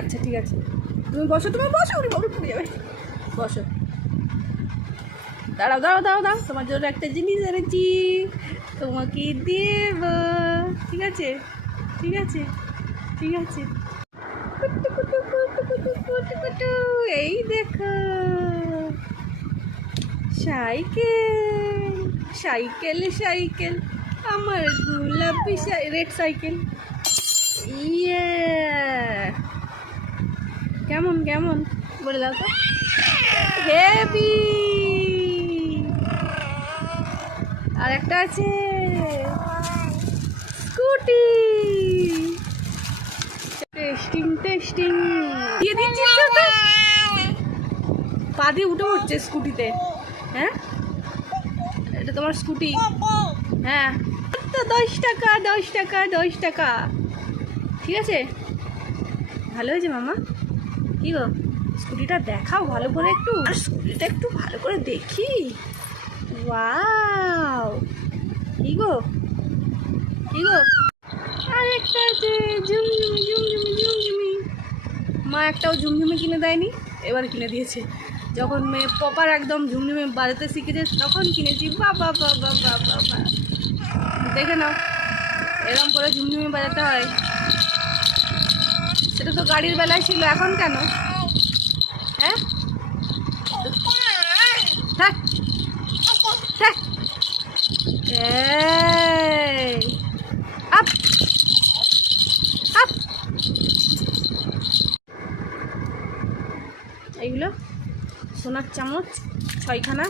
আচ্ছা ঠিক আছে, তুমি বসো, তুমি বসো, উনি বাবু পড়ে যাবে, বসো। দাঁড়াও দাঁড়াও দাঁড়াও দাঁড়াও, তোমার জন্য একটা জিনিস এনেছি, তোমাকে দেব। ঠিক আছে ঠিক আছে ঠিক আছে। কুটু কুটু কুটু কুটু কুটু কুটু, এই দেখো সাইকেল, সাইকেল সাইকেল, আমার গোলাপি রেড সাইকেল। ইয়ে, কেমন কেমন বলে দাও তো। হেভি। আর একটা আছে স্কুটি। টেস্টিং টেস্টিং দিয়ে দিচ্ছি তো, পা দিয়ে উঠে পড়ছে স্কুটিতে। হ্যাঁ এটা তোমার স্কুটি। হ্যাঁ তো 10 টাকা 10 টাকা 10 টাকা। ঠিক আছে, ভালো হয়েছে মামা। কি গো, স্কুটিটা দেখাও ভালো করে একটু, আর স্কুটিটা একটু ভালো করে দেখি। ওয়াও, কি গো কি গো। আর একটা আছে ঝুমঝুমি ঝুমঝুমি ঝুমঝুমি। মা একটাও ঝুমঝুমি কিনে দেয়নি, এবার কিনে দিয়েছে। যখন মেয়ে প্রপার একদম ঝুমঝুমি বাজাতে শিখেছে তখন কিনেছি। বাবা বাবা বাবা বাবা, দেখে নাও এরকম করে ঝুমঝুমি বাজাতে হয়। সেটা তো গাড়ির বেলায় ছিল, এখন কেন? হ্যাঁ থাক থাক। এই আপ আপ। এইগুলো সোনার চামচ 6খানা,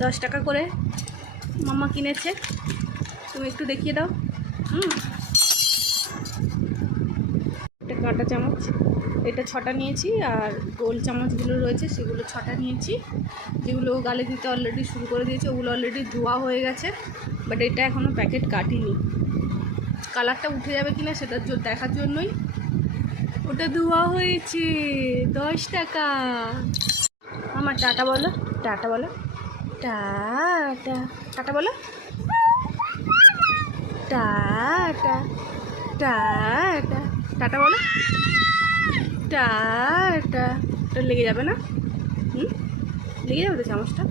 10 টাকা করে মামা কিনেছে। তুমি একটু দেখিয়ে দাও। একটা কাঁটা চামচ, এটা 6টা নিয়েছি, আর গোল চামচগুলো রয়েছে সেগুলো 6টা নিয়েছি। যেগুলো গালে দিতে অলরেডি শুরু করে দিয়েছে, ওগুলো অলরেডি ধোয়া হয়ে গেছে, বাট এটা এখনও প্যাকেট কাটিনি। কালারটা উঠে যাবে কিনা সেটা দেখার জন্যই ওটা ধোয়া হয়েছে। 10 টাকা। আমার টাটা বলো, টাটা বলো, টাটা টাটা বলো, টাটা টাটা টাটা বলো, টাটা। লেগে যাবে না? লেগে যাবে তো চামচটা।